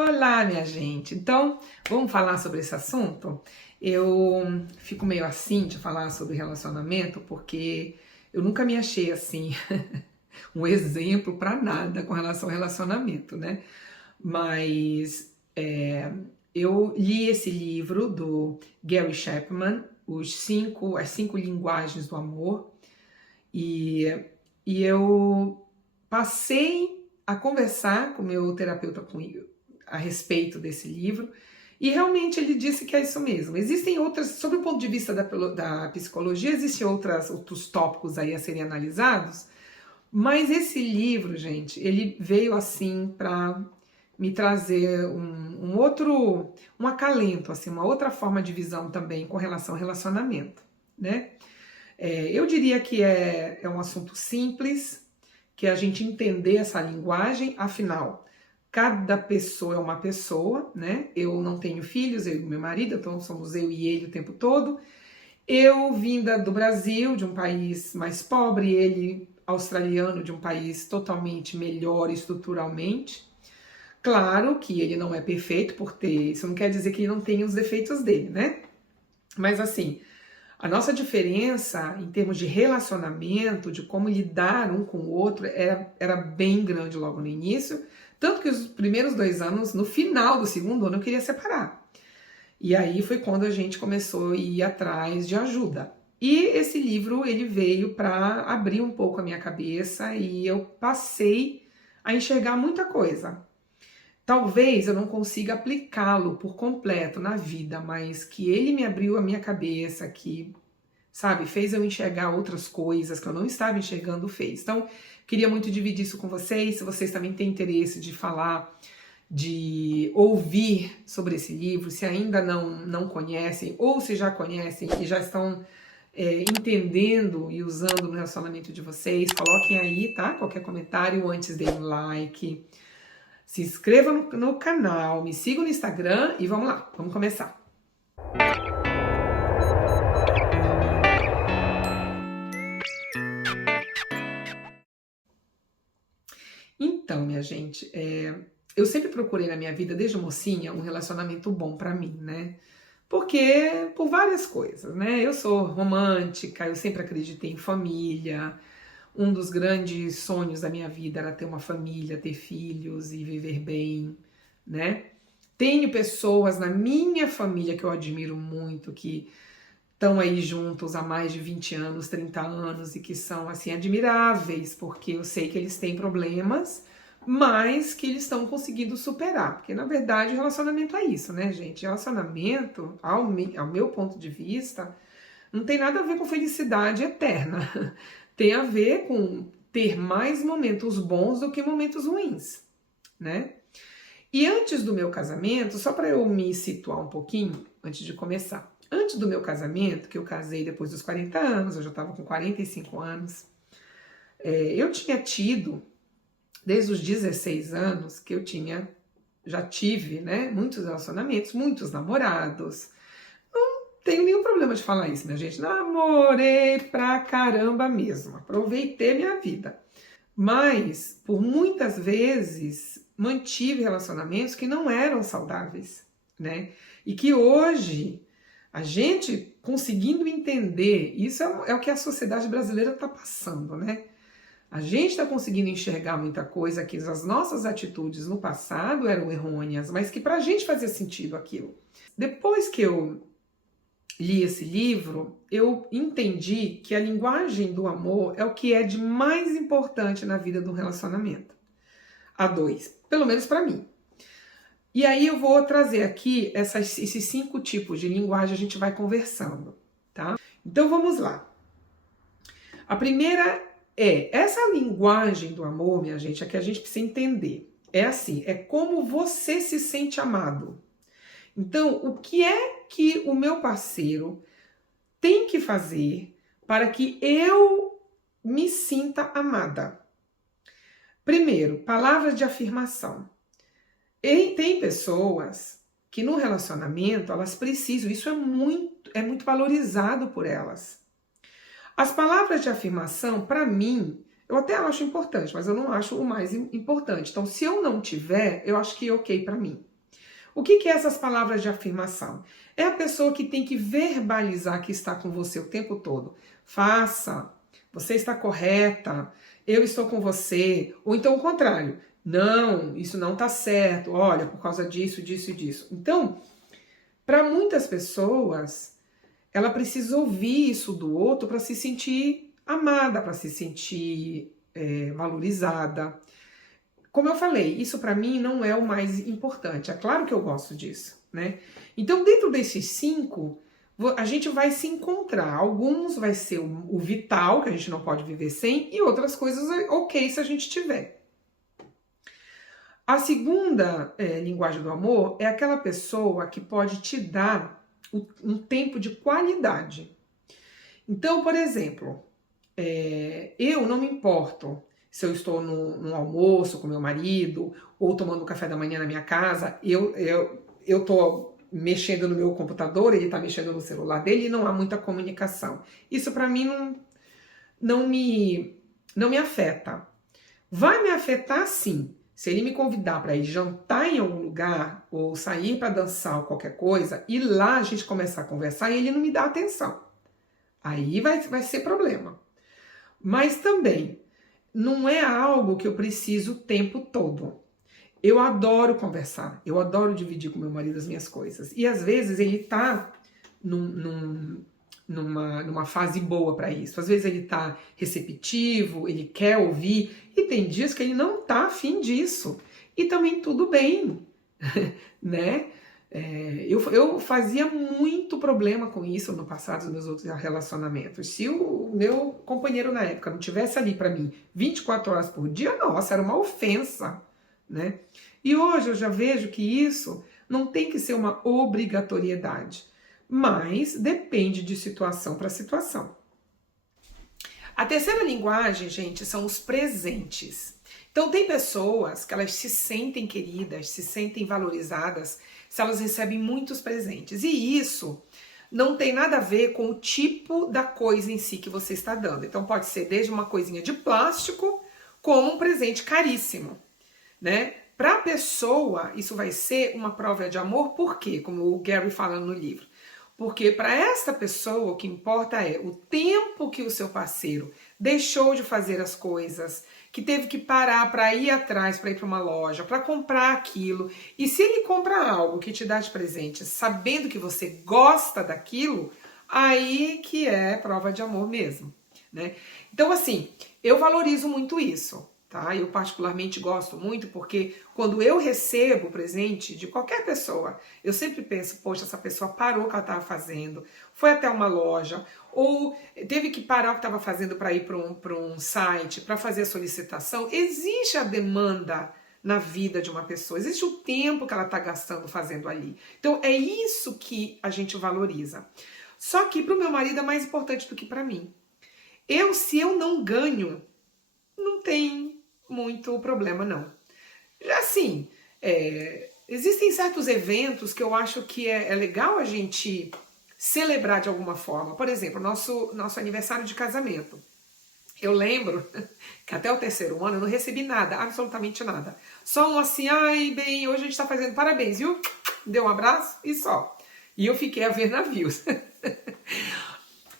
Olá, minha gente. Então, vamos falar sobre esse assunto? Eu fico meio assim de falar sobre relacionamento porque eu nunca me achei assim um exemplo para nada com relação ao relacionamento, né? Mas eu li esse livro do Gary Chapman, as cinco linguagens do amor, e, e eu passei a conversar com o meu terapeuta a respeito desse livro, e realmente ele disse que é isso mesmo. Existem outras, sob o ponto de vista da psicologia, existem outros tópicos aí a serem analisados, mas esse livro, gente, ele veio assim para me trazer um acalento, assim, uma outra forma de visão também com relação ao relacionamento, né? Eu diria que é um assunto simples, que a gente entender essa linguagem, afinal, cada pessoa é uma pessoa, né? Eu não tenho filhos, eu e meu marido, então somos eu e ele o tempo todo. Eu vinda do Brasil, de um país mais pobre, ele australiano, de um país totalmente melhor estruturalmente. Claro que ele não é perfeito por ter, isso não quer dizer que ele não tenha os defeitos dele, né? Mas assim, a nossa diferença em termos de relacionamento, de como lidar um com o outro, era bem grande logo no início. Tanto que os primeiros 2 anos, no final do segundo ano, eu queria separar. E aí foi quando a gente começou a ir atrás de ajuda. E esse livro, ele veio para abrir um pouco a minha cabeça e eu passei a enxergar muita coisa. Talvez eu não consiga aplicá-lo por completo na vida, mas que ele me abriu a minha cabeça, que, sabe, fez eu enxergar outras coisas que eu não estava enxergando, fez. Então, queria muito dividir isso com vocês. Se vocês também têm interesse de falar, de ouvir sobre esse livro, se ainda não conhecem, ou se já conhecem e já estão entendendo e usando no relacionamento de vocês, coloquem aí, tá? Qualquer comentário antes, deem um like. Se inscreva no canal, me siga no Instagram e vamos lá, vamos começar. Então, minha gente, eu sempre procurei na minha vida, desde mocinha, um relacionamento bom pra mim, né? Porque, por várias coisas, né? Eu sou romântica, eu sempre acreditei em família. Um dos grandes sonhos da minha vida era ter uma família, ter filhos e viver bem, né? Tenho pessoas na minha família que eu admiro muito, que estão aí juntos há mais de 20 anos, 30 anos e que são assim admiráveis, porque eu sei que eles têm problemas, mas que eles estão conseguindo superar. Porque na verdade relacionamento é isso, né, gente? Relacionamento, ao meu ponto de vista, não tem nada a ver com felicidade eterna. Tem a ver com ter mais momentos bons do que momentos ruins, né? E antes do meu casamento, só para eu me situar um pouquinho, antes de começar. Antes do meu casamento, que eu casei depois dos 40 anos, eu já estava com 45 anos, eu tinha tido, desde os 16 anos, que já tive, né, muitos relacionamentos, muitos namorados. Não tenho nenhum problema de falar isso, minha gente. Namorei pra caramba mesmo, aproveitei minha vida. Mas, por muitas vezes, mantive relacionamentos que não eram saudáveis, né? E que hoje, a gente conseguindo entender, isso é o que a sociedade brasileira está passando, né? A gente está conseguindo enxergar muita coisa que as nossas atitudes no passado eram errôneas, mas que pra gente fazia sentido aquilo. Depois que eu li esse livro, eu entendi que a linguagem do amor é o que é de mais importante na vida do relacionamento. A dois, pelo menos para mim. E aí eu vou trazer aqui esses 5 tipos de linguagem, a gente vai conversando, tá? Então vamos lá. A primeira essa linguagem do amor, minha gente, é que a gente precisa entender. É assim, é como você se sente amado. Então, o que é que o meu parceiro tem que fazer para que eu me sinta amada? Primeiro, palavras de afirmação. E tem pessoas que no relacionamento elas precisam, isso é muito valorizado por elas. As palavras de afirmação, para mim, eu até acho importante, mas eu não acho o mais importante. Então, se eu não tiver, eu acho que é ok para mim. O que que é essas palavras de afirmação? É a pessoa que tem que verbalizar que está com você o tempo todo. Faça, você está correta, eu estou com você. Ou então o contrário. Não, isso não está certo. Olha, por causa disso, disso e disso. Então, para muitas pessoas, ela precisa ouvir isso do outro para se sentir amada, para se sentir valorizada. Como eu falei, isso para mim não é o mais importante. É claro que eu gosto disso, né? Então, dentro desses 5, a gente vai se encontrar. Alguns vai ser o vital, que a gente não pode viver sem, e outras coisas ok se a gente tiver. A segunda linguagem do amor é aquela pessoa que pode te dar um tempo de qualidade. Então, por exemplo, eu não me importo se eu estou num almoço com meu marido ou tomando café da manhã na minha casa, eu estou mexendo no meu computador, ele está mexendo no celular dele e não há muita comunicação. Isso para mim não me afeta. Vai me afetar sim. Se ele me convidar para ir jantar em algum lugar ou sair para dançar ou qualquer coisa e lá a gente começar a conversar e ele não me dá atenção. Aí vai ser problema. Mas também não é algo que eu preciso o tempo todo. Eu adoro conversar, eu adoro dividir com meu marido as minhas coisas. E às vezes ele tá numa fase boa para isso. Às vezes ele tá receptivo, ele quer ouvir, e tem dias que ele não tá afim disso. E também tudo bem, né? Eu fazia muito problema com isso no passado, nos meus outros relacionamentos. Se o meu companheiro na época não tivesse ali para mim 24 horas por dia, nossa, era uma ofensa, né? E hoje eu já vejo que isso não tem que ser uma obrigatoriedade, mas depende de situação para situação. A terceira linguagem, gente, são os presentes. Então tem pessoas que elas se sentem queridas, se sentem valorizadas se elas recebem muitos presentes. E isso não tem nada a ver com o tipo da coisa em si que você está dando. Então pode ser desde uma coisinha de plástico, como um presente caríssimo, né? Para a pessoa, isso vai ser uma prova de amor, por quê? Como o Gary fala no livro. Porque para esta pessoa o que importa é o tempo que o seu parceiro deixou de fazer as coisas, que teve que parar para ir atrás, para ir para uma loja, para comprar aquilo. E se ele compra algo que te dá de presente, sabendo que você gosta daquilo, aí que é prova de amor mesmo, né? Então, assim, eu valorizo muito isso, tá? Eu particularmente gosto muito porque quando eu recebo presente de qualquer pessoa, eu sempre penso, poxa, essa pessoa parou o que ela estava fazendo, foi até uma loja, ou teve que parar o que estava fazendo para ir para um site, para fazer a solicitação. Existe a demanda na vida de uma pessoa, existe o tempo que ela está gastando fazendo ali. Então é isso que a gente valoriza. Só que para o meu marido é mais importante do que para mim. Se eu não ganho, não tem muito problema não. Já assim, existem certos eventos que eu acho que é legal a gente celebrar de alguma forma. Por exemplo, nosso aniversário de casamento. Eu lembro que até o 3º ano eu não recebi nada, absolutamente nada. Só um assim, ai, bem, hoje a gente tá fazendo parabéns, viu? Deu um abraço e só. E eu fiquei a ver navios.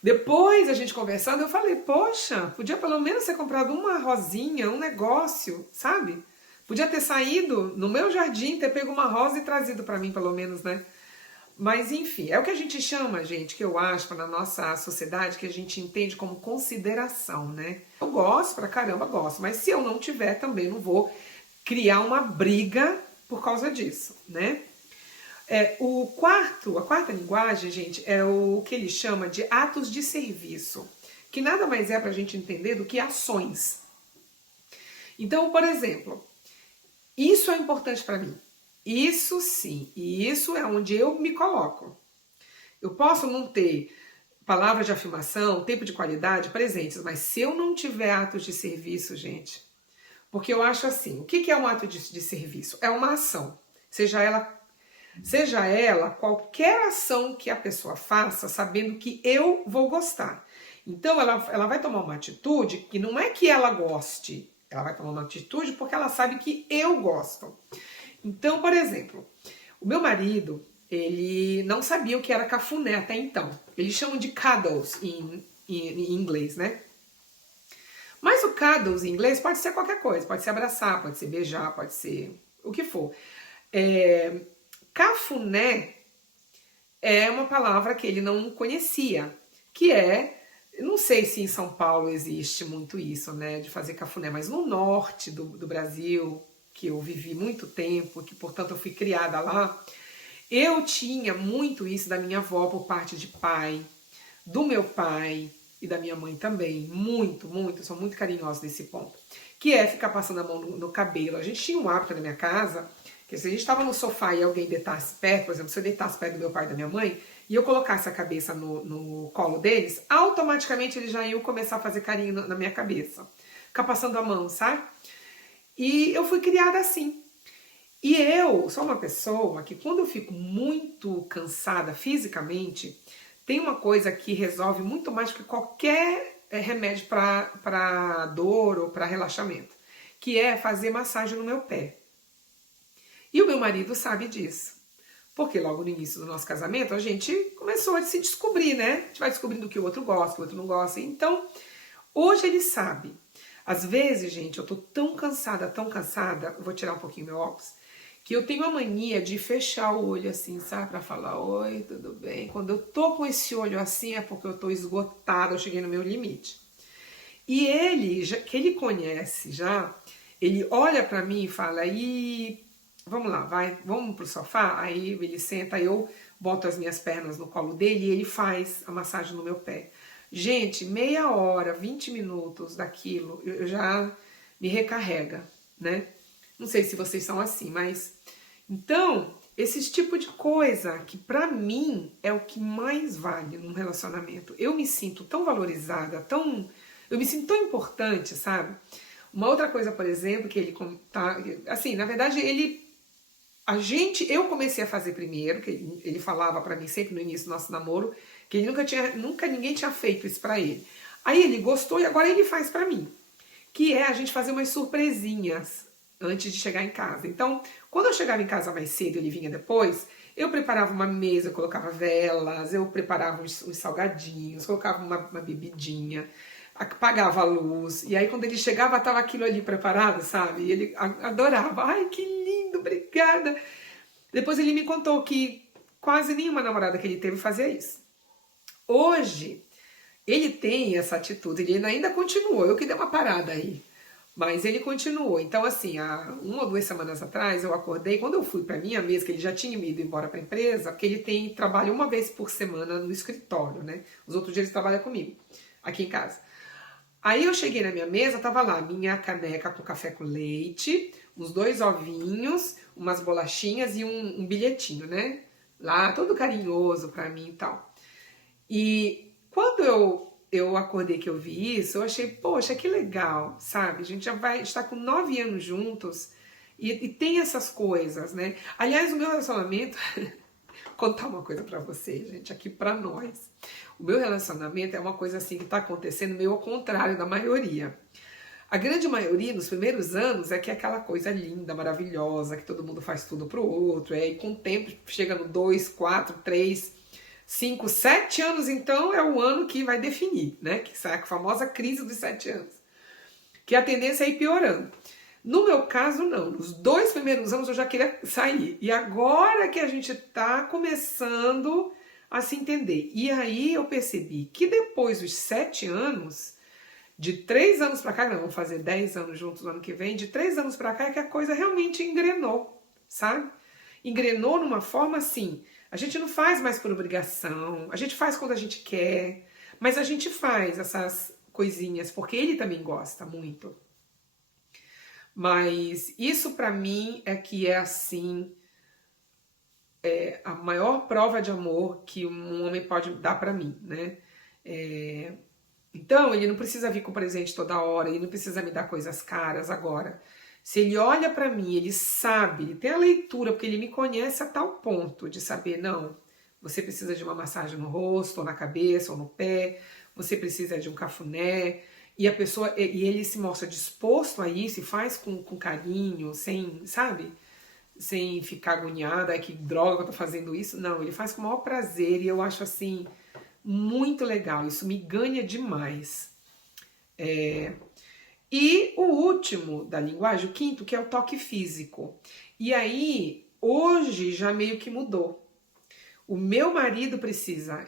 Depois a gente conversando, eu falei, poxa, podia pelo menos ter comprado uma rosinha, um negócio, sabe? Podia ter saído no meu jardim, ter pego uma rosa e trazido para mim, pelo menos, né? Mas enfim, é o que a gente chama, gente, que eu acho, na nossa sociedade, que a gente entende como consideração, né? Eu gosto pra caramba, gosto, mas se eu não tiver, também não vou criar uma briga por causa disso, né? A quarta linguagem, gente, é o que ele chama de atos de serviço, que nada mais é pra gente entender do que ações. Então, por exemplo, isso é importante pra mim. Isso sim, e isso é onde eu me coloco. Eu posso não ter palavras de afirmação, tempo de qualidade, presentes, mas se eu não tiver atos de serviço, gente, porque eu acho assim, o que é um ato de serviço? É uma ação, seja ela qualquer ação que a pessoa faça, sabendo que eu vou gostar. Então ela vai tomar uma atitude que não é que ela goste, ela vai tomar uma atitude porque ela sabe que eu gosto. Então, por exemplo, O meu marido, ele não sabia o que era cafuné até então. Eles chamam de cuddles em inglês, né? Mas o cuddles em inglês pode ser qualquer coisa. Pode ser abraçar, pode ser beijar, pode ser o que for. Cafuné é uma palavra que ele não conhecia, que é, não sei se em São Paulo existe muito isso, né, de fazer cafuné, mas no norte do Brasil, que eu vivi muito tempo, que portanto eu fui criada lá, eu tinha muito isso da minha avó por parte de pai, do meu pai e da minha mãe também, muito, sou muito carinhosa nesse ponto, que é ficar passando a mão no cabelo. A gente tinha um hábito na minha casa, que se a gente estava no sofá e alguém deitasse perto, por exemplo, se eu deitasse perto do meu pai e da minha mãe, e eu colocasse a cabeça no colo deles, automaticamente eles já iam começar a fazer carinho na minha cabeça. Ficar passando a mão, sabe? E eu fui criada assim. E eu sou uma pessoa que quando eu fico muito cansada fisicamente, tem uma coisa que resolve muito mais do que qualquer remédio para dor ou para relaxamento, que é fazer massagem no meu pé. E o meu marido sabe disso. Porque logo no início do nosso casamento, a gente começou a se descobrir, né? A gente vai descobrindo o que o outro gosta, o que o outro não gosta. Então, hoje ele sabe. Às vezes, gente, eu tô tão cansada, vou tirar um pouquinho meu óculos, que eu tenho a mania de fechar o olho assim, sabe? Pra falar, oi, tudo bem? Quando eu tô com esse olho assim, é porque eu tô esgotada, eu cheguei no meu limite. E ele, que ele conhece já, ele olha pra mim e fala, vamos lá, vamos pro sofá? Aí ele senta, eu boto as minhas pernas no colo dele e ele faz a massagem no meu pé. Gente, meia hora, 20 minutos daquilo, eu já me recarrega, né? Não sei se vocês são assim, mas... Então, esse tipo de coisa que pra mim é o que mais vale num relacionamento. Eu me sinto tão valorizada, eu me sinto tão importante, sabe? Uma outra coisa, por exemplo, que ele tá... Assim, na verdade, eu comecei a fazer primeiro, que ele falava pra mim sempre no início do nosso namoro, que ele nunca ninguém tinha feito isso pra ele. Aí ele gostou e agora ele faz pra mim, que é a gente fazer umas surpresinhas antes de chegar em casa. Então, quando eu chegava em casa mais cedo e ele vinha depois, eu preparava uma mesa, eu colocava velas, eu preparava uns salgadinhos, colocava uma bebidinha, apagava a luz, e aí quando ele chegava tava aquilo ali preparado, sabe? E ele adorava. Ai, que lindo, obrigada! Depois ele me contou que quase nenhuma namorada que ele teve fazia isso. Hoje, ele tem essa atitude, ele ainda continuou, eu que dei uma parada aí, mas ele continuou. Então, assim, há 1 ou 2 semanas atrás, eu acordei, quando eu fui para minha mesa, que ele já tinha ido embora para a empresa, porque ele trabalha uma vez por semana no escritório, né? Os outros dias ele trabalha comigo, aqui em casa. Aí eu cheguei na minha mesa, tava lá minha caneca com café com leite, uns 2 ovinhos, umas bolachinhas e um bilhetinho, né? Lá, todo carinhoso pra mim e tal. E quando eu acordei que eu vi isso, eu achei, poxa, que legal, sabe? A gente já vai estar com 9 anos juntos e tem essas coisas, né? Aliás, o meu relacionamento... contar uma coisa pra vocês, gente, aqui pra nós. O meu relacionamento é uma coisa assim que tá acontecendo meio ao contrário da maioria. A grande maioria, nos primeiros anos, é que é aquela coisa linda, maravilhosa, que todo mundo faz tudo pro outro, e com o tempo chega no 2, 4, 3, 5, 7 anos, então é o ano que vai definir, né? Que é a famosa crise dos 7 anos. Que a tendência é ir piorando. No meu caso, não. Nos 2 primeiros anos eu já queria sair. E agora que a gente tá começando a se entender. E aí eu percebi que depois dos 7 anos, de 3 anos pra cá, não, vamos fazer 10 anos juntos no ano que vem, de 3 anos pra cá é que a coisa realmente engrenou, sabe? Engrenou numa forma assim, a gente não faz mais por obrigação, a gente faz quando a gente quer, mas a gente faz essas coisinhas porque ele também gosta muito. Mas isso pra mim é que é assim, a maior prova de amor que um homem pode dar pra mim, né? Então ele não precisa vir com presente toda hora, ele não precisa me dar coisas caras agora. Se ele olha pra mim, ele sabe, ele tem a leitura, porque ele me conhece a tal ponto de saber, não, você precisa de uma massagem no rosto, ou na cabeça, ou no pé, você precisa de um cafuné, e ele se mostra disposto a isso e faz com carinho, sem, sabe? sem ficar agoniada, ai que droga que eu tô fazendo isso. Não, ele faz com o maior prazer e eu acho assim muito legal, isso me ganha demais. E o último da linguagem, o quinto, que é o toque físico. E aí, hoje já meio que mudou. O meu marido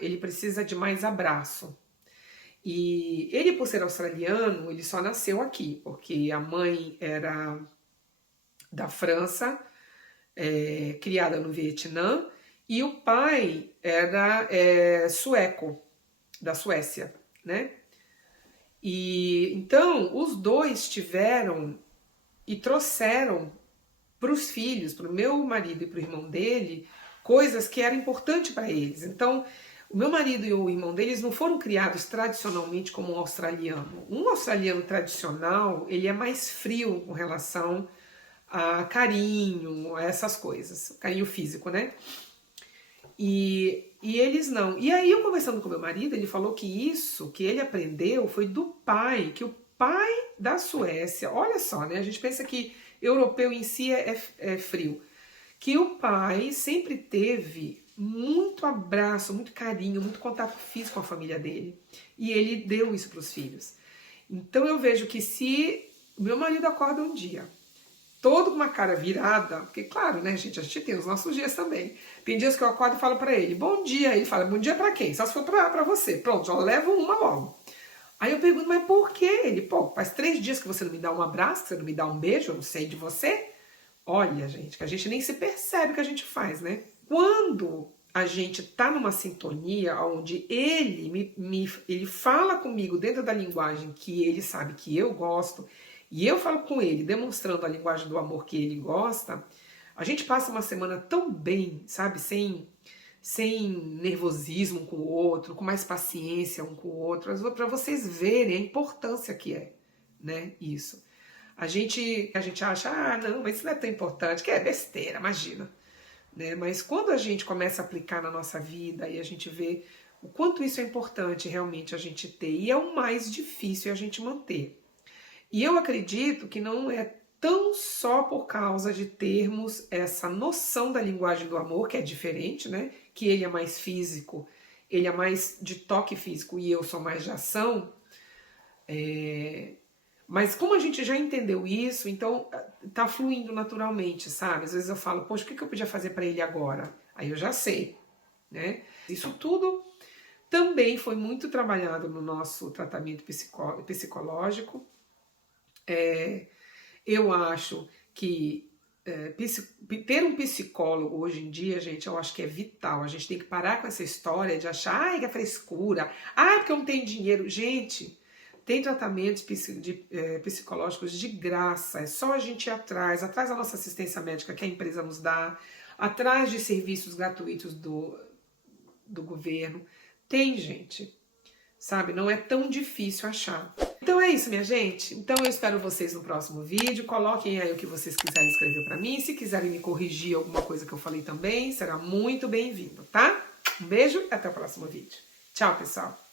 ele precisa de mais abraço. E ele, por ser australiano, ele só nasceu aqui, porque a mãe era da França, criada no Vietnã, e o pai era sueco, da Suécia, né? E então os dois tiveram e trouxeram para os filhos, para o meu marido e para o irmão dele, coisas que eram importantes para eles. Então, o meu marido e o irmão deles não foram criados tradicionalmente como um australiano. Um australiano tradicional, ele é mais frio com relação a carinho, a essas coisas, carinho físico, né? E eles não. E aí, eu conversando com meu marido, ele falou que isso que ele aprendeu foi do pai, que o pai da Suécia, olha só, né? A gente pensa que europeu em si é frio. Que o pai sempre teve muito abraço, muito carinho, muito contato físico com a família dele. E ele deu isso para os filhos. Então eu vejo que se o meu marido acorda um dia todo com uma cara virada, porque claro, né, gente, a gente tem os nossos dias também. Tem dias que eu acordo e falo pra ele, bom dia. Ele fala, bom dia pra quem? Só se for pra você. Pronto, já levo uma logo. Aí eu pergunto, mas por quê? Ele, pô, faz 3 dias que você não me dá um abraço, que você não me dá um beijo, eu não sei de você. Olha, gente, que a gente nem se percebe o que a gente faz, né? Quando a gente tá numa sintonia onde ele fala comigo dentro da linguagem que ele sabe que eu gosto, e eu falo com ele, demonstrando a linguagem do amor que ele gosta, a gente passa uma semana tão bem, sabe? Sem nervosismo um com o outro, com mais paciência um com o outro, para vocês verem a importância que é, né? Isso. A gente acha, ah, não, mas isso não é tão importante, que é besteira, imagina. Né? Mas quando a gente começa a aplicar na nossa vida e a gente vê o quanto isso é importante realmente a gente ter, e é o mais difícil a gente manter. E eu acredito que não é tão só por causa de termos essa noção da linguagem do amor, que é diferente, né? Que ele é mais físico, ele é mais de toque físico e eu sou mais de ação. Mas como a gente já entendeu isso, então tá fluindo naturalmente, sabe? Às vezes eu falo, poxa, o que eu podia fazer para ele agora? Aí eu já sei, né? Isso tudo também foi muito trabalhado no nosso tratamento psicológico. Eu acho que ter um psicólogo hoje em dia, gente, eu acho que é vital. A gente tem que parar com essa história de achar, ai, que é frescura, ai, porque eu não tenho dinheiro. Gente, tem tratamentos psicológicos de graça, é só a gente ir atrás da nossa assistência médica que a empresa nos dá, atrás de serviços gratuitos do governo. Tem, gente, sabe? Não é tão difícil achar. Então é isso, minha gente. Então eu espero vocês no próximo vídeo. Coloquem aí o que vocês quiserem escrever pra mim. Se quiserem me corrigir alguma coisa que eu falei também, será muito bem-vindo, tá? Um beijo e até o próximo vídeo. Tchau, pessoal!